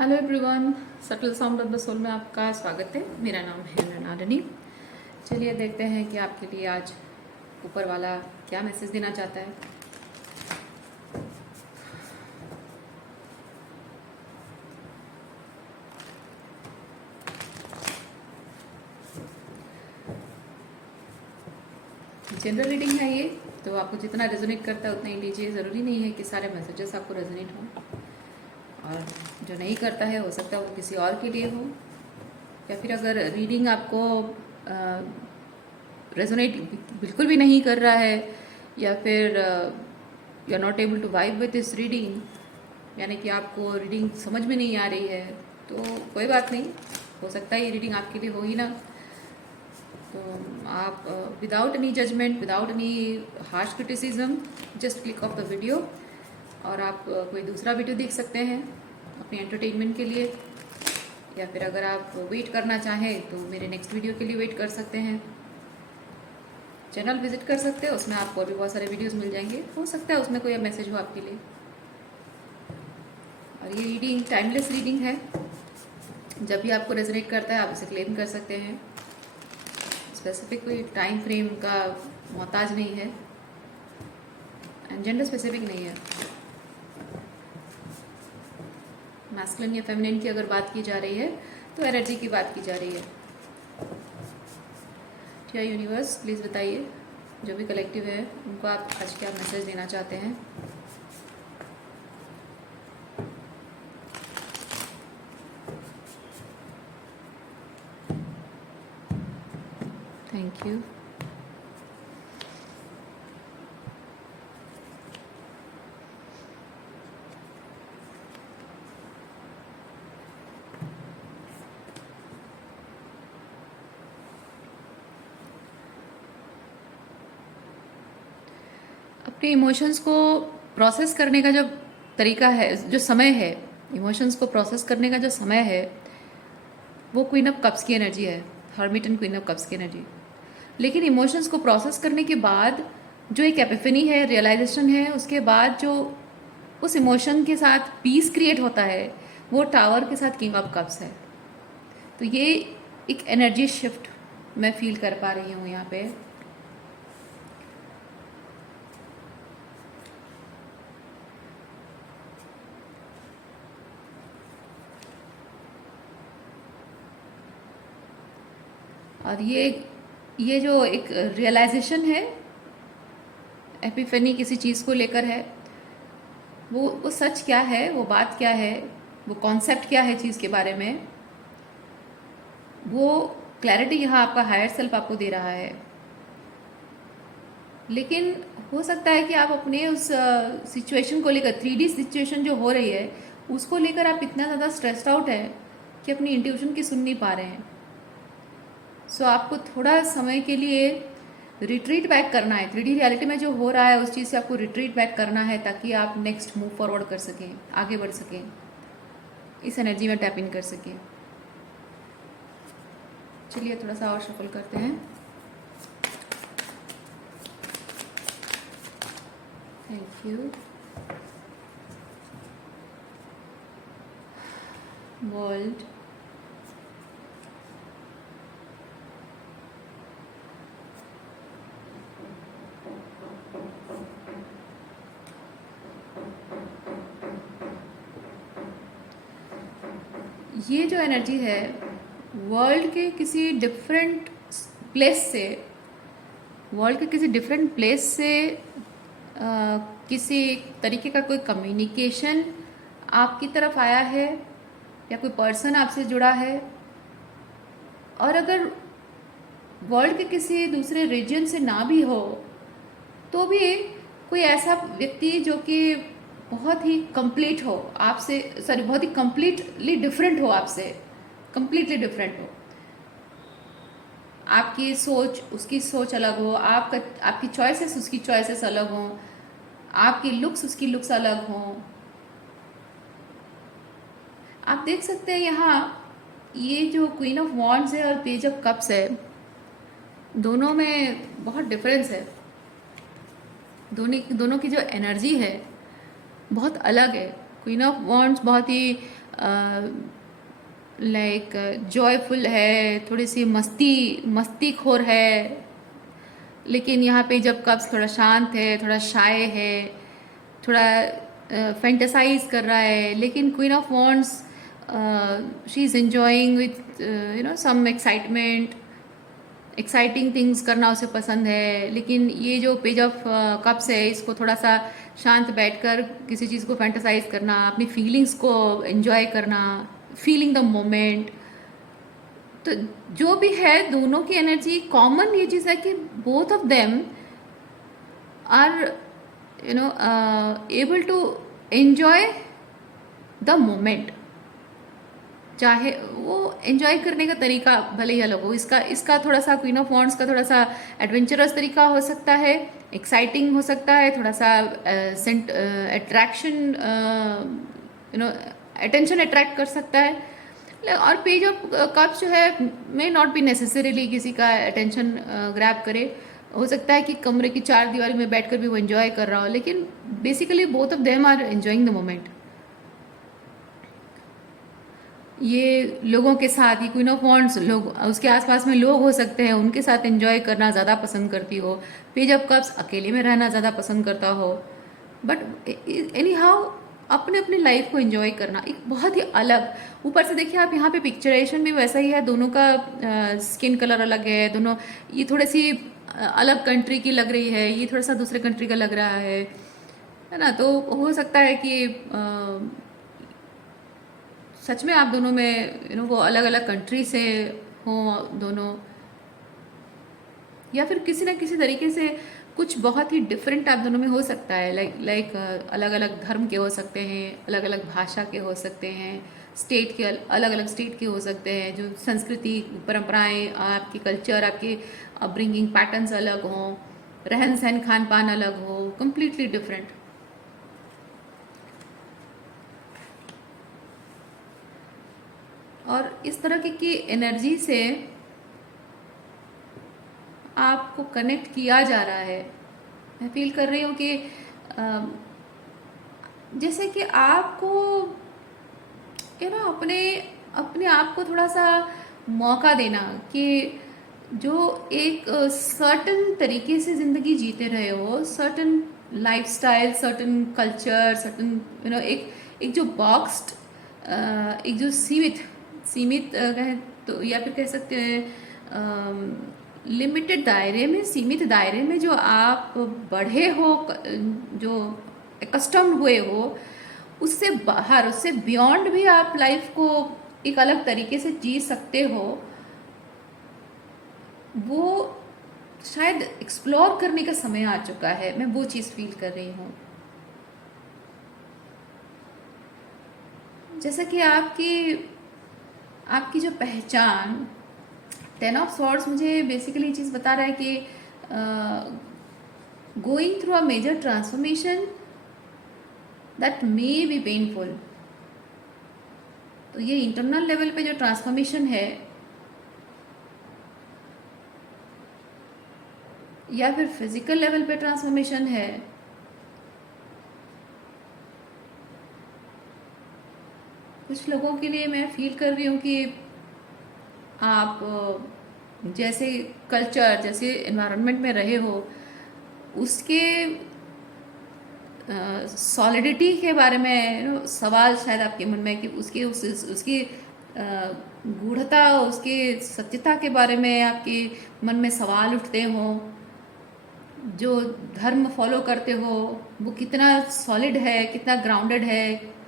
Hello everyone, subtle sound of the soul में आपका स्वागत है। मेरा नाम है नैनारनी। चलिए देखते हैं कि आपके लिए आज ऊपर वाला क्या मैसेज देना चाहता है। जनरल रीडिंग है ये, तो आपको जितना रेजोनेट करता है उतना ही लीजिए। ज़रूरी नहीं है कि सारे मैसेजेस आपको रेजोनेट हों, और जो नहीं करता है हो सकता है वो किसी और के लिए हो, या फिर अगर रीडिंग आपको रेजोनेट बिल्कुल भी नहीं कर रहा है, या फिर you are not able to vibe with this reading, यानी कि आपको रीडिंग समझ में नहीं आ रही है, तो कोई बात नहीं, हो सकता है ये रीडिंग आपके लिए हो ही ना। तो आप without any judgement, without any harsh criticism, just click off the video, और आप कोई दूसरा वीडियो देख सकते हैं अपने एंटरटेनमेंट के लिए, या फिर अगर आप वेट करना चाहें तो मेरे नेक्स्ट वीडियो के लिए वेट कर सकते हैं। चैनल विजिट कर सकते हैं, उसमें आपको और भी बहुत सारे वीडियोस मिल जाएंगे, हो सकता है उसमें कोई मैसेज हो आपके लिए। और ये रीडिंग टाइमलेस रीडिंग है, जब भी आपको रेजोनेट करता है आप इसे क्लेम कर सकते हैं। स्पेसिफिक कोई टाइम फ्रेम का मोहताज नहीं है, एंड जेंडर स्पेसिफिक नहीं है। मैस्कुलिन या फेमिनिन की अगर बात की जा रही है तो एनर्जी की बात की जा रही है। क्या यूनिवर्स प्लीज़ बताइए, जो भी कलेक्टिव है उनको आप आज क्या मैसेज देना चाहते हैं। Thank you. अपने इमोशंस को प्रोसेस करने का जो तरीका है, जो समय है, इमोशंस को प्रोसेस करने का जो समय है, वो क्वीन ऑफ कप्स की एनर्जी है, hermit and queen of cups की एनर्जी। लेकिन इमोशंस को प्रोसेस करने के बाद जो एक एपिफनी है, रियलाइजेशन है, उसके बाद जो उस इमोशन के साथ पीस क्रिएट होता है, वो टावर के साथ किंग ऑफ कप्स है। तो ये एक एनर्जी शिफ्ट मैं फील कर पा रही हूँ यहाँ पे। और ये जो एक रियलाइजेशन है, एपिफनी किसी चीज़ को लेकर है, वो सच क्या है, वो बात क्या है, वो कॉन्सेप्ट क्या है चीज़ के बारे में, वो क्लैरिटी यहाँ आपका हायर सेल्फ आपको दे रहा है। लेकिन हो सकता है कि आप अपने उस सिचुएशन को लेकर, 3D सिचुएशन जो हो रही है उसको लेकर आप इतना ज़्यादा स्ट्रेस्ड आउट है कि अपनी इंट्यूशन की सुन नहीं पा रहे हैं। सो आपको थोड़ा समय के लिए रिट्रीट बैक करना है। 3D रियलिटी में जो हो रहा है उस चीज़ से आपको रिट्रीट बैक करना है, ताकि आप नेक्स्ट मूव फॉरवर्ड कर सकें, आगे बढ़ सकें, इस एनर्जी में टैप इन कर सकें। चलिए थोड़ा सा और शफल करते हैं। Thank you. वर्ल्ड, ये जो एनर्जी है वर्ल्ड के किसी डिफरेंट प्लेस से, वर्ल्ड के किसी डिफरेंट प्लेस से किसी तरीके का कोई कम्युनिकेशन आपकी तरफ आया है, या कोई पर्सन आपसे जुड़ा है। और अगर वर्ल्ड के किसी दूसरे रीजन से ना भी हो तो भी कोई ऐसा व्यक्ति जो कि बहुत ही कंप्लीट हो आपसे, सॉरी बहुत ही कंप्लीटली डिफरेंट हो आपसे, कंप्लीटली डिफरेंट हो, आपकी सोच उसकी सोच अलग हो, आपकी चॉइसेस उसकी चॉइसेस अलग हो, आपकी लुक्स उसकी लुक्स अलग हो। आप देख सकते हैं यहाँ ये जो क्वीन ऑफ वॉन्ड्स है और पेज ऑफ कप्स है, दोनों में बहुत डिफरेंस है। दोनों की जो एनर्जी है बहुत अलग है। क्वीन ऑफ वॉन्ड्स बहुत ही लाइक जॉयफुल है, थोड़ी सी मस्तीखोर है। लेकिन यहाँ पे जब कप्स थोड़ा शांत है, थोड़ा शाय है, थोड़ा फैंटेसाइज कर रहा है। लेकिन queen of wands, she is enjoying with some excitement, exciting things करना उसे पसंद है। लेकिन ये जो पेज ऑफ कप्स है, इसको थोड़ा सा शांत बैठकर किसी चीज़ को फैंटेसाइज करना, अपनी फीलिंग्स को एंजॉय करना, फीलिंग द मोमेंट। तो जो भी है, दोनों की एनर्जी कॉमन ये चीज़ है कि both of them are able to enjoy the moment. चाहे वो एंजॉय करने का तरीका भले ही अलग हो, इसका थोड़ा सा क्वीन ऑफ वॉन्ड्स का थोड़ा सा एडवेंचरस तरीका हो सकता है, एक्साइटिंग हो सकता है, थोड़ा सा अट्रैक्शन अटेंशन अट्रैक्ट कर सकता है। और पेज ऑफ कप्स जो है मे नॉट बी नेसेसरीली किसी का अटेंशन ग्रैब करे। हो सकता है कि कमरे की चार दीवारी में बैठकर भी वो एंजॉय कर रहा हो, लेकिन basically both of them are enjoying the moment. ये लोगों के साथ, ये क्वीन ऑफ वॉन्ड्स, लोग उसके आसपास में लोग हो सकते हैं, उनके साथ एंजॉय करना ज़्यादा पसंद करती हो। पेज ऑफ कप्स अकेले में रहना ज़्यादा पसंद करता हो। बट एनी हाउ अपने अपने लाइफ को एंजॉय करना एक बहुत ही अलग। ऊपर से देखिए आप, यहाँ पे पिक्चराइजेशन भी वैसा ही है, दोनों का स्किन कलर अलग है, दोनों ये थोड़ी सी अलग कंट्री की लग रही है, ये थोड़ा सा दूसरे कंट्री का लग रहा है ना। तो हो सकता है कि सच में आप दोनों में वो अलग अलग कंट्री से हों दोनों, या फिर किसी ना किसी तरीके से कुछ बहुत ही डिफरेंट आप दोनों में हो सकता है। लाइक अलग अलग धर्म के हो सकते हैं, अलग अलग भाषा के हो सकते हैं, स्टेट के अलग अलग स्टेट के हो सकते हैं, जो संस्कृति परंपराएं, आपकी कल्चर, आपके अपब्रिंगिंग पैटर्न्स अलग हों, रहन सहन खान पान अलग हो, कंप्लीटली डिफरेंट। और इस तरह की एनर्जी से आपको कनेक्ट किया जा रहा है। मैं फील कर रही हूँ कि जैसे कि आपको अपने अपने आप को थोड़ा सा मौका देना कि जो एक सर्टन तरीके से ज़िंदगी जीते रहे हो, certain lifestyle, certain culture, certain एक जो बॉक्स्ड, एक जो सीमित कहें तो, या फिर कह सकते हैं लिमिटेड दायरे में, सीमित दायरे में जो आप बढ़े हो, जो एकस्टम्ड हुए हो, उससे बाहर, उससे बियॉन्ड भी आप लाइफ को एक अलग तरीके से जी सकते हो। वो शायद एक्सप्लोर करने का समय आ चुका है। मैं वो चीज़ फील कर रही हूँ। जैसा कि आपकी जो पहचान, 10 ऑफ स्वॉर्ड्स मुझे बेसिकली चीज़ बता रहा है कि going through a major transformation that may be painful. तो ये इंटरनल लेवल पे जो ट्रांसफॉर्मेशन है, या फिर फिजिकल लेवल पे ट्रांसफॉर्मेशन है, कुछ लोगों के लिए मैं फील कर रही हूँ कि आप जैसे कल्चर, जैसे एनवायरनमेंट में रहे हो, उसके सॉलिडिटी के बारे में सवाल शायद आपके मन में कि उसकी गूढ़ता, उसकी सत्यता के बारे में आपके मन में सवाल उठते हो। जो धर्म फॉलो करते हो वो कितना सॉलिड है, कितना ग्राउंडेड है,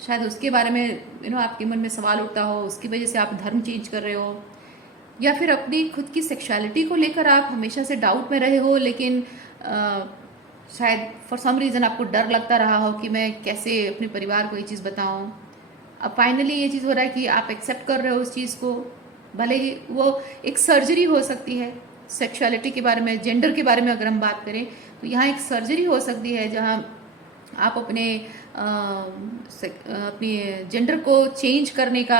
शायद उसके बारे में आपके मन में सवाल उठता हो, उसकी वजह से आप धर्म चेंज कर रहे हो। या फिर अपनी खुद की सेक्सुअलिटी को लेकर आप हमेशा से डाउट में रहे हो, लेकिन शायद फॉर सम रीज़न आपको डर लगता रहा हो कि मैं कैसे अपने परिवार को ये चीज़ बताऊं। अब फाइनली ये चीज़ हो रहा है कि आप एक्सेप्ट कर रहे हो उस चीज़ को, भले ही वो एक सर्जरी हो सकती है। सेक्सुअलिटी के बारे में, जेंडर के बारे में अगर हम बात करें तो यहाँ एक सर्जरी हो सकती है जहाँ आप अपने जेंडर को चेंज करने का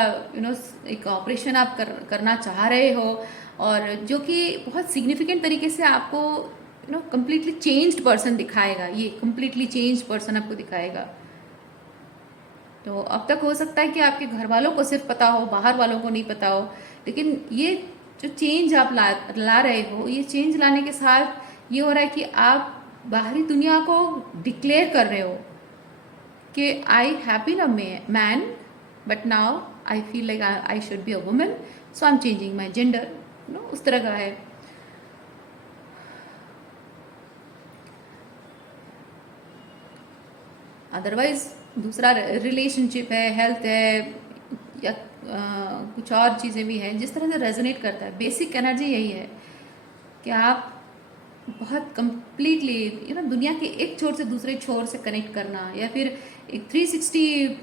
एक ऑपरेशन आप करना चाह रहे हो, और जो कि बहुत सिग्निफिकेंट तरीके से आपको कंप्लीटली चेंज्ड पर्सन दिखाएगा। ये कंप्लीटली चेंज्ड पर्सन आपको दिखाएगा। तो अब तक हो सकता है कि आपके घर वालों को सिर्फ पता हो, बाहर वालों को नहीं पता हो, लेकिन ये जो चेंज आप ला रहे हो, ये चेंज लाने के साथ ये हो रहा है कि आप बाहरी दुनिया को डिक्लेयर कर रहे हो कि I have been a man but now I feel like I should be a woman, so I am changing my gender, उस तरह का है। अदरवाइज दूसरा रिलेशनशिप है, हेल्थ है, या कुछ और चीज़ें भी हैं जिस तरह से रेजोनेट करता है। बेसिक एनर्जी यही है कि आप बहुत कंप्लीटली दुनिया के एक छोर से दूसरे छोर से कनेक्ट करना, या फिर एक 360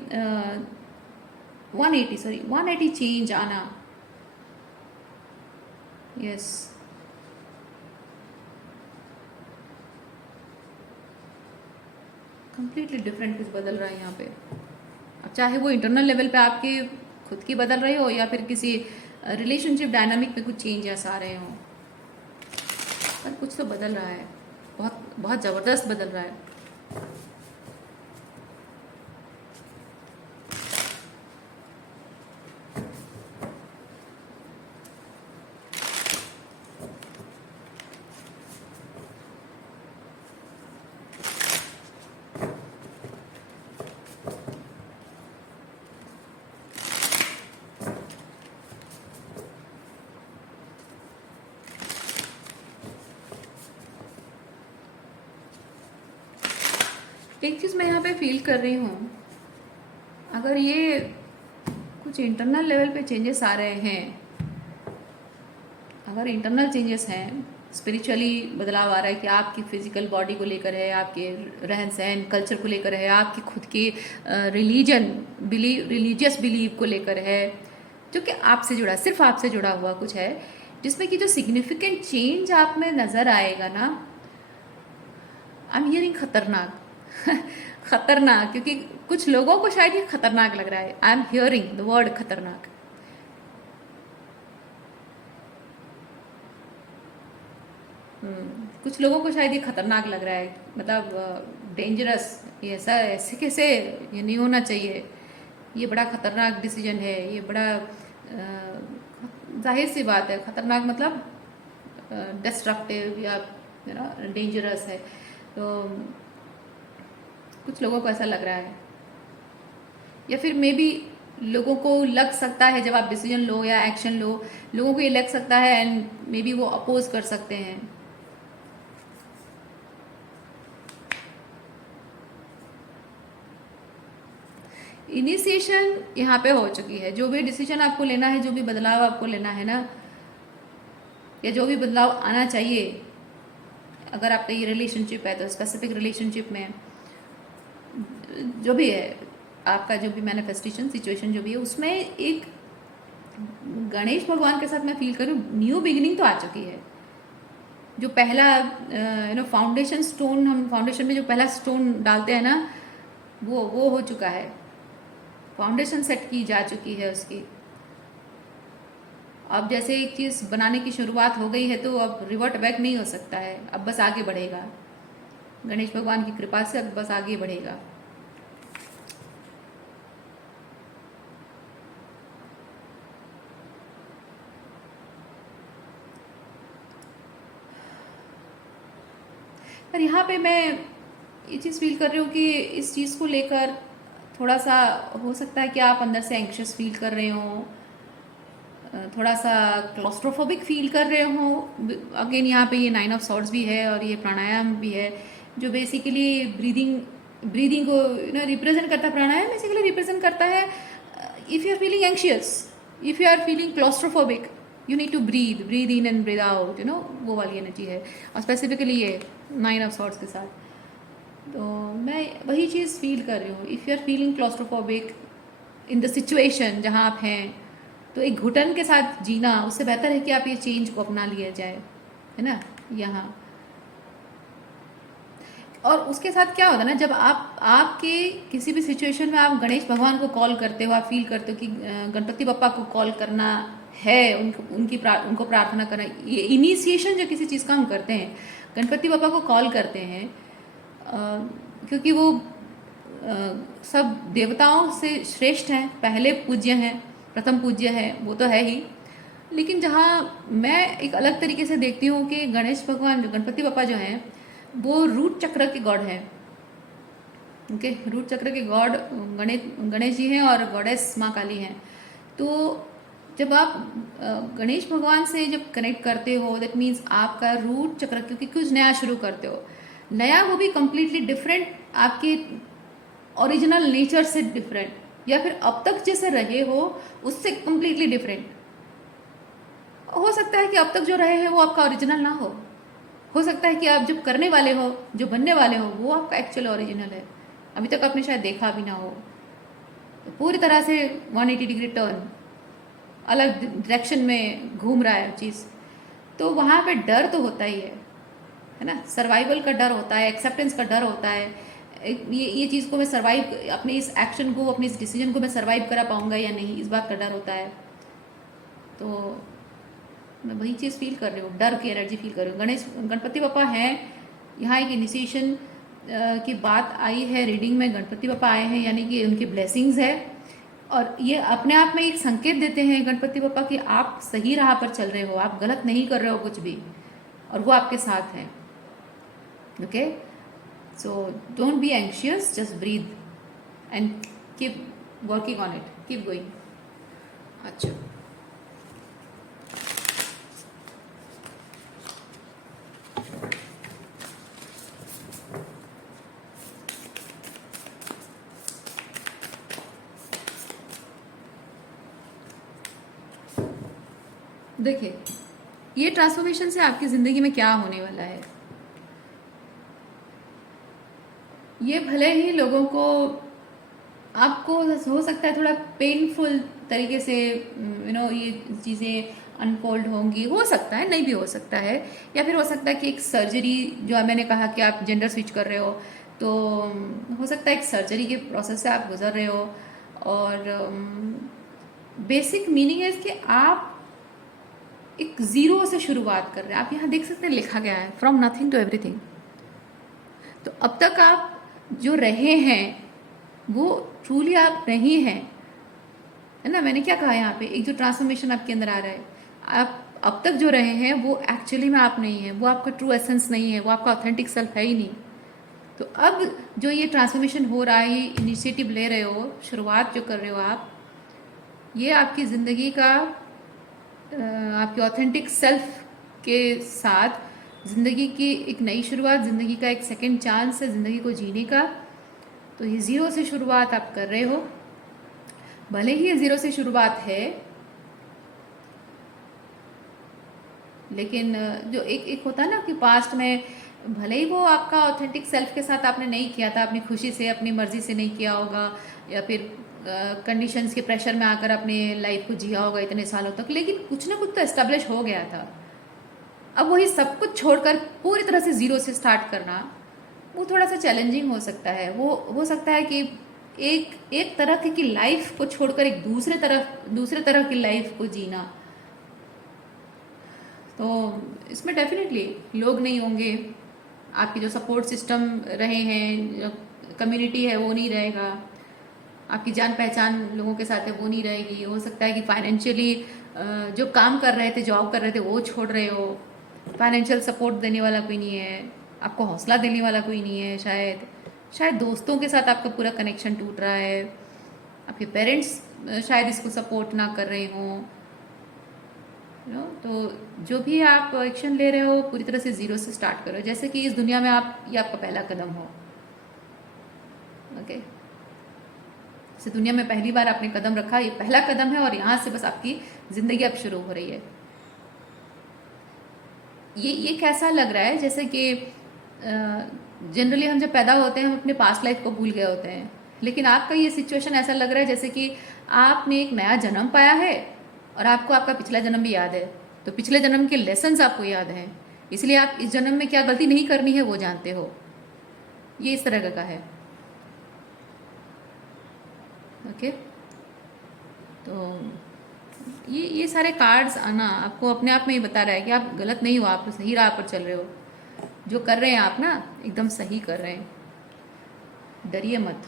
180 चेंज आना। यस, कंप्लीटली डिफरेंट कुछ बदल रहा है यहाँ पे। अब चाहे वो इंटरनल लेवल पे आपके खुद की बदल रही हो, या फिर किसी रिलेशनशिप डायनामिक पे कुछ चेंजेस आ रहे हों, पर कुछ तो बदल रहा है, बहुत बहुत ज़बरदस्त बदल रहा है। एक चीज़ मैं यहाँ पे फील कर रही हूँ, अगर ये कुछ इंटरनल लेवल पे चेंजेस आ रहे हैं, अगर इंटरनल चेंजेस हैं, स्पिरिचुअली बदलाव आ रहा है कि आपकी फिजिकल बॉडी को लेकर है, आपके रहन सहन कल्चर को लेकर है, आपकी खुद की रिलीजियस बिलीव को लेकर है, जो कि आपसे जुड़ा, सिर्फ आपसे जुड़ा हुआ कुछ है, जिसमें कि जो सिग्निफिकेंट चेंज आप में नज़र आएगा ना, आई एम हियरिंग खतरनाक खतरनाक, क्योंकि कुछ लोगों को शायद ये खतरनाक लग रहा है। I am hearing the word खतरनाक। कुछ लोगों को शायद ये खतरनाक लग रहा है, मतलब डेंजरस, ये ऐसा ऐसे कैसे, ये नहीं होना चाहिए, ये बड़ा खतरनाक डिसीजन है, ये बड़ा जाहिर सी बात है, खतरनाक मतलब डिस्ट्रक्टिव या डेंजरस है। तो कुछ लोगों को ऐसा लग रहा है, या फिर मे बी लोगों को लग सकता है, जब आप डिसीजन लो या एक्शन लो, लोगों को ये लग सकता है एंड मे बी वो अपोज कर सकते हैं। इनिशिएशन यहाँ पे हो चुकी है। जो भी डिसीजन आपको लेना है, जो भी बदलाव आपको लेना है ना, या जो भी बदलाव आना चाहिए, अगर आपका ये रिलेशनशिप है तो स्पेसिफिक रिलेशनशिप में जो भी है, आपका जो भी मैनिफेस्टेशन सिचुएशन जो भी है, उसमें एक गणेश भगवान के साथ मैं फील करूँ न्यू बिगिनिंग तो आ चुकी है। जो पहला फाउंडेशन स्टोन, हम फाउंडेशन में जो पहला स्टोन डालते हैं ना, वो हो चुका है, फाउंडेशन सेट की जा चुकी है उसकी। अब जैसे एक चीज़ बनाने की शुरुआत हो गई है तो अब रिवर्ट बैक नहीं हो सकता है, अब बस आगे बढ़ेगा, गणेश भगवान की कृपा से अब बस आगे बढ़ेगा। पर यहाँ पे मैं ये चीज़ फील कर रही हूँ कि इस चीज़ को लेकर थोड़ा सा हो सकता है कि आप अंदर से एंक्शस फील कर रहे हो, थोड़ा सा क्लॉस्ट्रोफोबिक फील कर रहे हो। अगेन यहाँ पे ये 9 ऑफ सॉर्ड्स भी है और ये प्राणायाम भी है, जो बेसिकली ब्रीदिंग को रिप्रेजेंट करता है। प्राणायाम बेसिकली रिप्रेजेंट करता है if you are feeling anxious, if you are feeling claustrophobic, you need to breathe in and breathe out, वो वाली एनर्जी है। और स्पेसिफिकली ये 9 ऑफ सॉर्ड्स के साथ तो मैं वही चीज़ फील कर रही हूँ। If you are feeling claustrophobic in the situation जहाँ आप हैं, तो एक घुटन के साथ जीना, उससे बेहतर है कि आप ये चेंज को अपना लिया जाए, है ना यहाँ। और उसके साथ क्या होता है ना, जब आपके किसी भी सिचुएशन में आप गणेश भगवान को कॉल करते हो, आप फील करते हो कि गणपति बप्पा को कॉल करना है, उनको प्रार्थना करना, ये इनिशिएशन जो किसी चीज़ का हम करते हैं, गणपति बप्पा को कॉल करते हैं, क्योंकि वो सब देवताओं से श्रेष्ठ हैं, पहले पूज्य हैं, प्रथम पूज्य है, वो तो है ही। लेकिन जहाँ मैं एक अलग तरीके से देखती हूँ कि गणेश भगवान, जो गणपति बप्पा जो हैं, वो रूट चक्र के गॉड हैं। ओके, रूट चक्र के गॉड गणेश जी हैं और गॉडेस माँ काली हैं। तो जब आप गणेश भगवान से जब कनेक्ट करते हो, दैट मीन्स आपका रूट चक्र, क्योंकि कुछ नया शुरू करते हो, नया वो भी कम्प्लीटली डिफरेंट, आपके ओरिजिनल नेचर से डिफरेंट, या फिर अब तक जैसे रहे हो उससे कम्प्लीटली डिफरेंट। हो सकता है कि अब तक जो रहे हैं वो आपका ओरिजिनल ना हो सकता है कि आप जब करने वाले हो, जो बनने वाले हो, वो आपका एक्चुअल ओरिजिनल है, अभी तक आपने शायद देखा भी ना हो। तो पूरी तरह से 180 डिग्री टर्न, अलग डायरेक्शन में घूम रहा है चीज़। तो वहाँ पे डर तो होता ही है ना, सर्वाइवल का डर होता है, एक्सेप्टेंस का डर होता है। ये चीज़ को मैं सर्वाइव, अपने इस एक्शन को, अपने इस डिसीजन को मैं सर्वाइव करा पाऊंगा या नहीं, इस बात का डर होता है। तो मैं वही चीज़ फील कर रही हूँ, डर की एनर्जी फील कर रही हूँ। गणपति बप्पा हैं यहाँ, एक इनिशिएशन की बात आई है रीडिंग में, गणपति बप्पा आए हैं, यानी कि उनकी ब्लेसिंग्स है। और ये अपने आप में एक संकेत देते हैं गणपति बप्पा कि आप सही राह पर चल रहे हो, आप गलत नहीं कर रहे हो कुछ भी, और वो आपके साथ हैं। Okay, so don't be anxious, just breathe and keep working on it, keep going. अच्छा, देखिए ये ट्रांसफॉर्मेशन से आपकी ज़िंदगी में क्या होने वाला है। ये भले ही लोगों को, आपको हो सकता है थोड़ा पेनफुल तरीके से ये चीज़ें अनफोल्ड होंगी, हो सकता है, नहीं भी हो सकता है, या फिर हो सकता है कि एक सर्जरी, जो मैंने कहा कि आप जेंडर स्विच कर रहे हो, तो हो सकता है एक सर्जरी के प्रोसेस से आप गुजर रहे हो। और बेसिक मीनिंग है कि आप एक ज़ीरो से शुरुआत कर रहे हैं। आप यहाँ देख सकते हैं लिखा गया है फ्रॉम नथिंग टू एवरीथिंग। तो अब तक आप जो रहे हैं वो ट्रूली आप नहीं हैं, है ना। मैंने क्या कहा यहाँ पे, एक जो ट्रांसफॉर्मेशन आपके अंदर आ रहा है, आप अब तक जो रहे हैं वो एक्चुअली में आप नहीं है, वो आपका ट्रू एसेंस नहीं है, वो आपका ऑथेंटिक सेल्फ है ही नहीं। तो अब जो ये ट्रांसफॉर्मेशन हो रहा है, इनिशिएटिव ले रहे हो, शुरुआत जो कर रहे हो आप, ये आपकी ज़िंदगी का, आपके ऑथेंटिक सेल्फ के साथ ज़िंदगी की एक नई शुरुआत, ज़िंदगी का एक सेकंड चांस है ज़िंदगी को जीने का। तो ये ज़ीरो से शुरुआत आप कर रहे हो, भले ही ये ज़ीरो से शुरुआत है, लेकिन जो एक होता है ना कि पास्ट में भले ही वो आपका ऑथेंटिक सेल्फ के साथ आपने नहीं किया था, अपनी खुशी से, अपनी मर्जी से नहीं किया होगा, या फिर कंडीशंस के प्रेशर में आकर अपने लाइफ को जिया होगा इतने सालों तक, लेकिन कुछ ना कुछ तो एस्टेब्लिश हो गया था। अब वही सब कुछ छोड़कर पूरी तरह से ज़ीरो से स्टार्ट करना, वो थोड़ा सा चैलेंजिंग हो सकता है। वो हो सकता है कि एक तरह की लाइफ को छोड़कर एक दूसरे तरह की लाइफ को जीना। तो इसमें डेफिनेटली लोग नहीं होंगे, आपकी जो सपोर्ट सिस्टम रहे हैं, जो कम्युनिटी है वो नहीं रहेगा, आपकी जान पहचान लोगों के साथ है वो नहीं रहेगी। हो सकता है कि फाइनेंशियली जो काम कर रहे थे, जॉब कर रहे थे, वो छोड़ रहे हो, फाइनेंशियल सपोर्ट देने वाला कोई नहीं है, आपको हौसला देने वाला कोई नहीं है, शायद दोस्तों के साथ आपका पूरा कनेक्शन टूट रहा है, आपके पेरेंट्स शायद इसको सपोर्ट ना कर रहे हों। तो जो भी आप एक्शन ले रहे हो, पूरी तरह से ज़ीरो से स्टार्ट करो, जैसे कि इस दुनिया में ये आपका पहला कदम हो। ओके, जैसे दुनिया में पहली बार आपने कदम रखा, ये पहला कदम है, और यहाँ से बस आपकी ज़िंदगी अब शुरू हो रही है। ये कैसा लग रहा है, जैसे कि जनरली हम जब पैदा होते हैं, हम अपने पास्ट लाइफ को भूल गए होते हैं, लेकिन आपका ये सिचुएशन ऐसा लग रहा है जैसे कि आपने एक नया जन्म पाया है और आपको आपका पिछला जन्म भी याद है। तो पिछले जन्म के लेसन्स आपको याद हैं, इसलिए आप इस जन्म में क्या गलती नहीं करनी है वो जानते हो। ये इस तरह का है। ओके, तो ये सारे कार्ड्स आना आपको अपने आप में ही बता रहा है कि आप गलत नहीं हो, आप तो सही राह पर चल रहे हो। जो कर रहे हैं आप ना, एकदम सही कर रहे हैं, डरिए मत।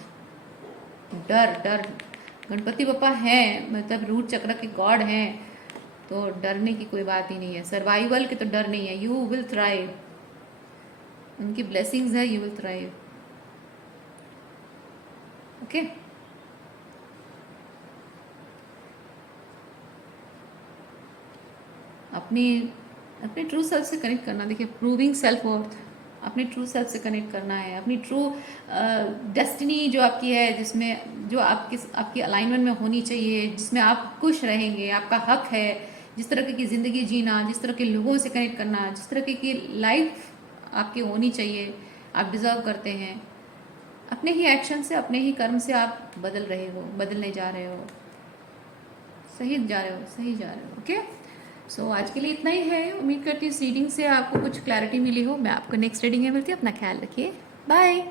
डर डर, गणपति बप्पा हैं, मतलब रूट चक्र के गॉड हैं, तो डरने की कोई बात ही नहीं है। सर्वाइवल के तो डर नहीं है, यू विल थ्राइव, उनकी ब्लेसिंग्स है, यू विल थ्राइव। ओके, अपनी अपने ट्रू सेल्फ से कनेक्ट करना। देखिए, प्रूविंग सेल्फ वर्थ, अपने ट्रू सेल्फ से कनेक्ट करना है, अपनी ट्रू डेस्टिनी जो आपकी है, जिसमें जो आपकी अलाइनमेंट में होनी चाहिए, जिसमें आप खुश रहेंगे, आपका हक है, जिस तरह की ज़िंदगी जीना, जिस तरह के लोगों से कनेक्ट करना, जिस तरह की लाइफ आपकी होनी चाहिए, आप डिज़र्व करते हैं। अपने ही एक्शन से, अपने ही कर्म से आप बदलने जा रहे हो, सही जा रहे हो, सही जा रहे हो। ओके, सो आज के लिए इतना ही है। उम्मीद करती हूँ इस रीडिंग से आपको कुछ क्लैरिटी मिली हो। मैं आपको नेक्स्ट रीडिंग में मिलती हूँ। अपना ख्याल रखिए, बाय।